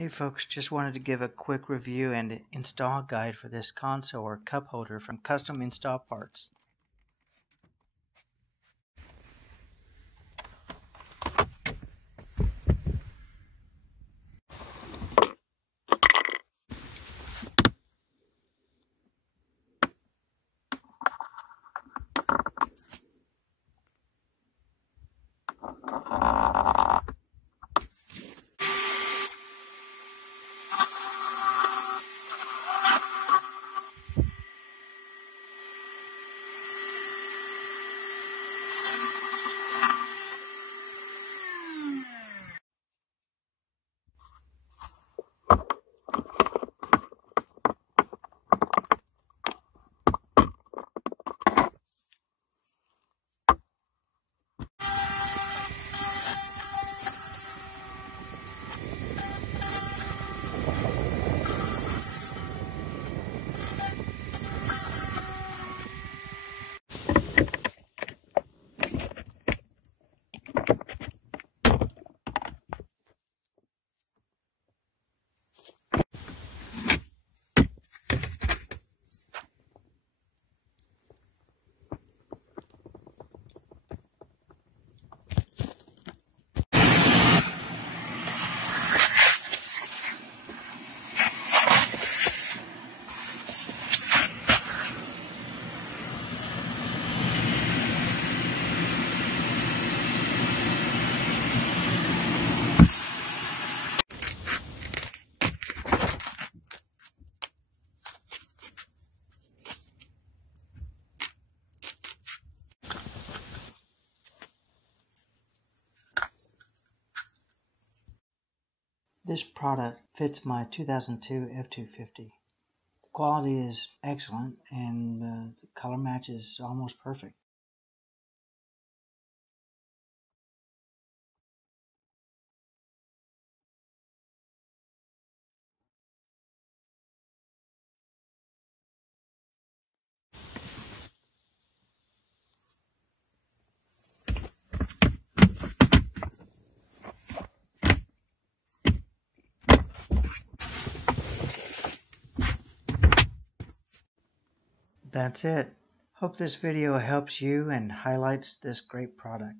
Hey folks, just wanted to give a quick review and install guide for this console or cup holder from Custom Install Parts. This product fits my 2002 F-250. The quality is excellent and the color match is almost perfect. That's it. Hope this video helps you and highlights this great product.